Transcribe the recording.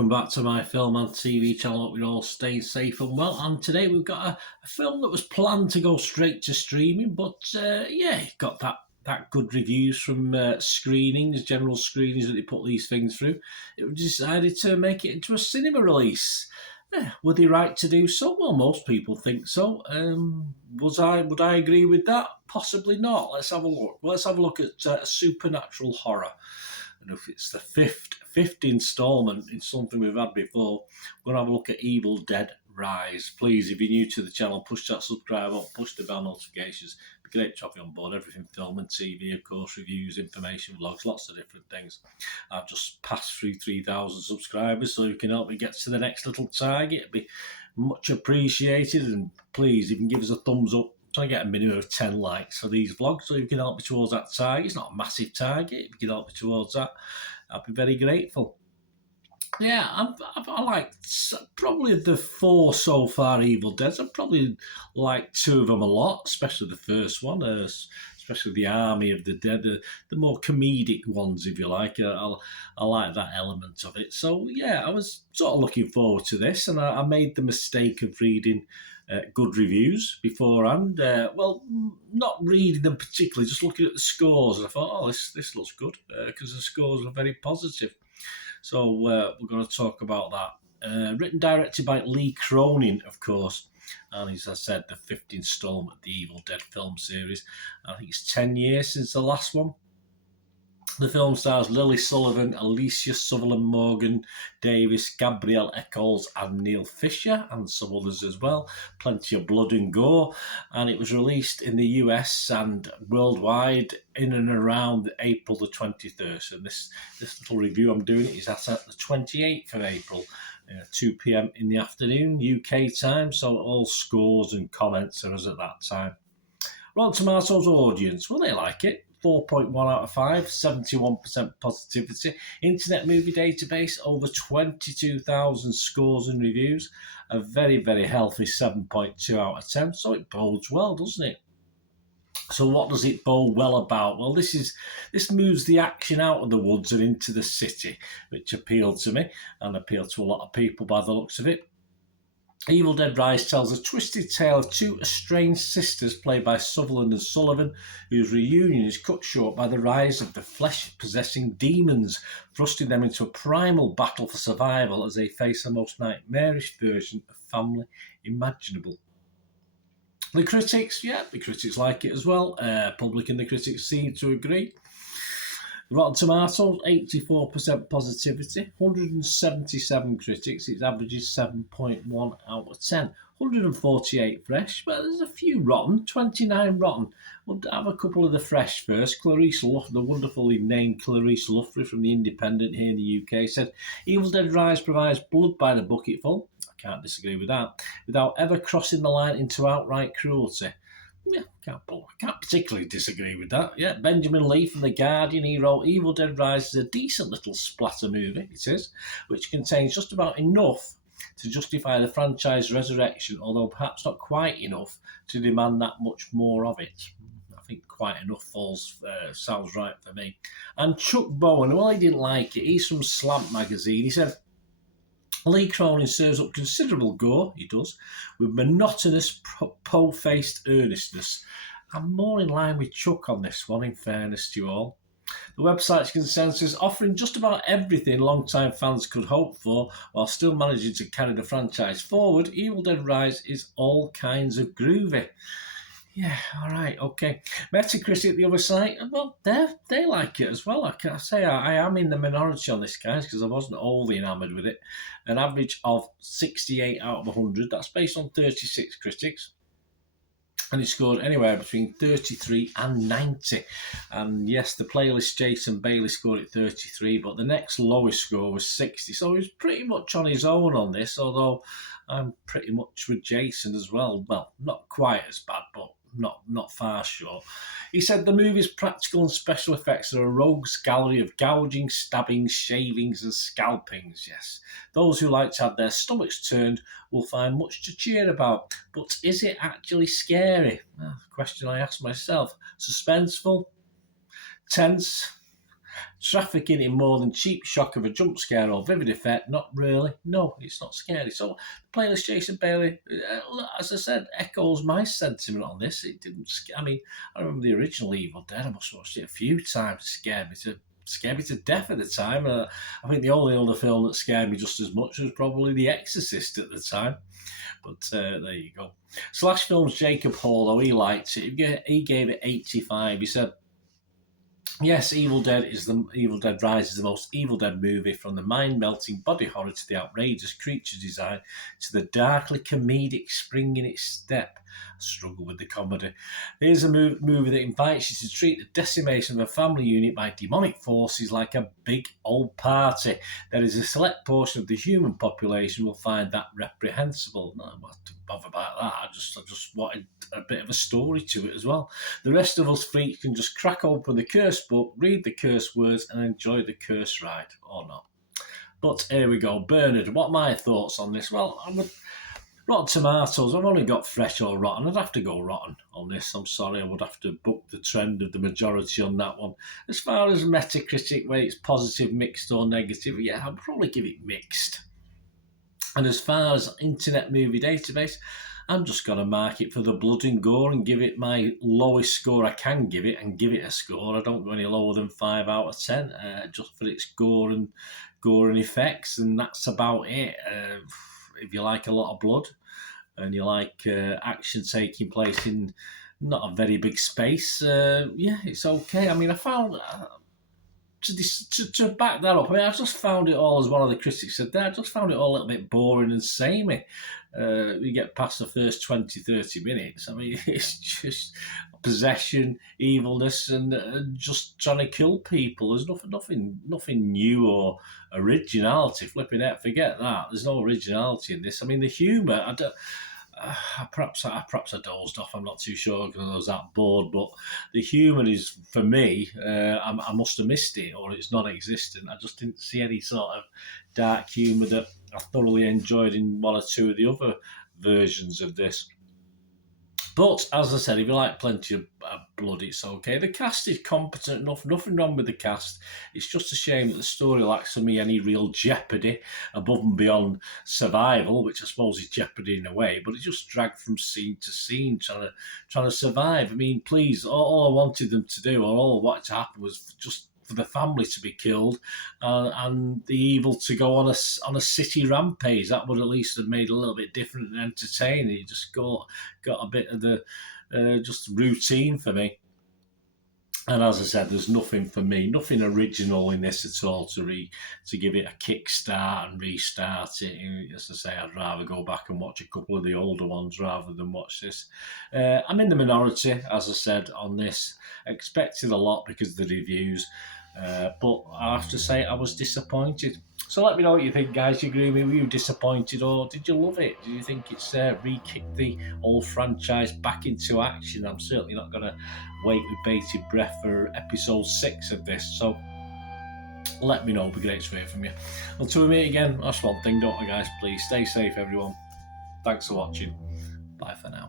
welcome back to my film and TV channel. Hope you're all staying safe and well. And today we've got a film that was planned to go straight to streaming, but it got that good reviews from screenings, general screenings that they put these things through. It decided to make it into a cinema release. Were they right to do so? Well, most people think so. Would I agree with that? Possibly not. Let's have a look. Let's have a look at supernatural horror. And if it's the fifth instalment in something we've had before, we're going to have a look at Evil Dead Rise. Please, if you're new to the channel, push that subscribe button, push the bell notifications. It'd be great to have you on board. Everything film and TV, of course, reviews, information, vlogs, lots of different things. I've just passed through 3,000 subscribers, so you can help me get to the next little target. It'd be much appreciated. And please, if you can give us a thumbs up, trying to get a minimum of 10 likes for these vlogs, so you can help me towards that target. It's not a massive target. If you can help me towards that, I'd be very grateful. Yeah, I like probably the 4 so far Evil Dead. I probably like 2 of them a lot, especially the first one, especially the Army of the Dead, the more comedic ones, if you like. I like that element of it. So, yeah, I was sort of looking forward to this, and I made the mistake of reading good reviews beforehand. Well, not reading them particularly, just looking at the scores. And I thought, this looks good, because the scores are very positive. So we're going to talk about that. Written and directed by Lee Cronin, of course. And as I said, the 5th instalment of the Evil Dead film series. I think it's 10 years since the last one. The film stars Lily Sullivan, Alicia Sutherland Morgan, Davis, Gabrielle Eccles and Neil Fisher, and some others as well. Plenty of blood and gore. And it was released in the US and worldwide in and around April the 23rd. And this little review I'm doing is at the 28th of April, 2 p.m. in the afternoon, UK time. So all scores and comments are us at that time. Rotten Tomatoes audience, well, they like it. 4.1 out of 5, 71% positivity. Internet Movie Database, over 22,000 scores and reviews. A very, very healthy 7.2 out of 10. So it bodes well, doesn't it? So what does it bode well about? Well, this moves the action out of the woods and into the city, which appealed to me and appealed to a lot of people by the looks of it. Evil Dead Rise tells a twisted tale of 2 estranged sisters played by Sutherland and Sullivan, whose reunion is cut short by the rise of the flesh-possessing demons, thrusting them into a primal battle for survival as they face the most nightmarish version of family imaginable. The critics like it as well. Public and the critics seem to agree. Rotten Tomatoes, 84% positivity, 177 critics. It averages 7.1 out of 10. 148 fresh, but there's a few rotten, 29 rotten. We'll have a couple of the fresh first. Clarice Luff, the wonderfully named Clarice Luffrey from The Independent here in the UK, said, Evil Dead Rise provides blood by the bucketful. I can't disagree with that. Without ever crossing the line into outright cruelty. Yeah, can't particularly disagree with that. Yeah, Benjamin Lee from The Guardian, he wrote, Evil Dead Rise is a decent little splatter movie, it is, which contains just about enough to justify the franchise resurrection, although perhaps not quite enough to demand that much more of it. I think quite enough sounds right for me. And Chuck Bowen, well, he didn't like it. He's from Slant magazine. He said, Lee Cronin serves up considerable gore, he does, with monotonous, po-faced earnestness. I'm more in line with Chuck on this one, in fairness to you all. The website's consensus offering just about everything long-time fans could hope for while still managing to carry the franchise forward. Evil Dead Rise is all kinds of groovy. Yeah, all right, okay. Metacritic, the other site, well, they like it as well. I can say I am in the minority on this, guys, because I wasn't wholly enamoured with it. An average of 68 out of 100. That's based on 36 critics. And it scored anywhere between 33 and 90. And yes, the playlist Jason Bailey scored it 33, but the next lowest score was 60. So he was pretty much on his own on this, although I'm pretty much with Jason as well. Well, not quite as bad, but not far short. He said the movie's practical and special effects are a rogue's gallery of gouging, stabbings, shavings and scalpings, yes. Those who like to have their stomachs turned will find much to cheer about. But is it actually scary? Question I ask myself. Suspenseful? Tense? Trafficking in more than cheap shock of a jump scare or vivid effect? Not really. No, it's not scary. So, playing as Jason Bailey, as I said, echoes my sentiment on this. It didn't. I mean, I remember the original Evil Dead. I must have watched it a few times. It scared me to death at the time. I think the only other film that scared me just as much was probably The Exorcist at the time. But there you go. Slash Films Jacob Hall, though, he liked it. He gave it 85. He said, yes, Evil Dead Rise is the most Evil Dead movie, from the mind-melting body horror to the outrageous creature design to the darkly comedic spring in its step. I struggle with the comedy. Here's a movie that invites you to treat the decimation of a family unit by demonic forces like a big old party. There is a select portion of the human population will find that reprehensible. No, I'm not to bother about that. I just wanted a bit of a story to it as well. The rest of us freaks can just crack open the curse book, read the curse words, and enjoy the curse ride, or not. But here we go. Bernard, what are my thoughts on this? Well, Rotten Tomatoes, I've only got fresh or rotten. I'd have to go rotten on this. I'm sorry, I would have to book the trend of the majority on that one. As far as Metacritic, where it's positive, mixed, or negative, yeah, I'd probably give it mixed. And as far as Internet Movie Database, I'm just going to mark it for the blood and gore and give it my lowest score I can give it, and give it a score. I don't go any lower than 5 out of 10, just for its gore and effects, and that's about it. If you like a lot of blood and you like action taking place in not a very big space, yeah, it's okay. I mean, I found... To back that up, I mean, I just found it all, as one of the critics said there, I just found it all a little bit boring and samey. We get past the first 20, 30 minutes. I mean, it's just possession, evilness, and just trying to kill people. There's nothing new or originality. Flipping out, forget that. There's no originality in this. I mean, the humour, perhaps I dozed off. I'm not too sure because I was that bored. But the humour is, for me, I must have missed it, or it's non-existent. I just didn't see any sort of dark humour that I thoroughly enjoyed in one or two of the other versions of this. But as I said, if you like plenty of blood, it's okay. The cast is competent enough. Nothing wrong with the cast. It's just a shame that the story lacks, for me, any real jeopardy above and beyond survival, which I suppose is jeopardy in a way. But it just dragged from scene to scene, trying to survive. I mean, please, all I wanted them to do, or all I wanted to happen, was just for the family to be killed and the evil to go on a city rampage. That would at least have made it a little bit different and entertaining. You just got a bit of the just routine for me. And as I said, there's nothing for me, nothing original in this at all to give it a kickstart and restart it. As I say, I'd rather go back and watch a couple of the older ones rather than watch this. I'm in the minority, as I said, on this. I expected a lot because of the reviews. But I have to say I was disappointed. So let me know what you think, guys. You agree with me? Were you disappointed, or did you love it? Do you think it's re-kicked the old franchise back into action? I'm certainly not going to wait with bated breath for episode 6 of this. So let me know. It'll be great to hear from you. Until we meet again, that's one thing, don't we, guys? Please stay safe, everyone. Thanks for watching. Bye for now.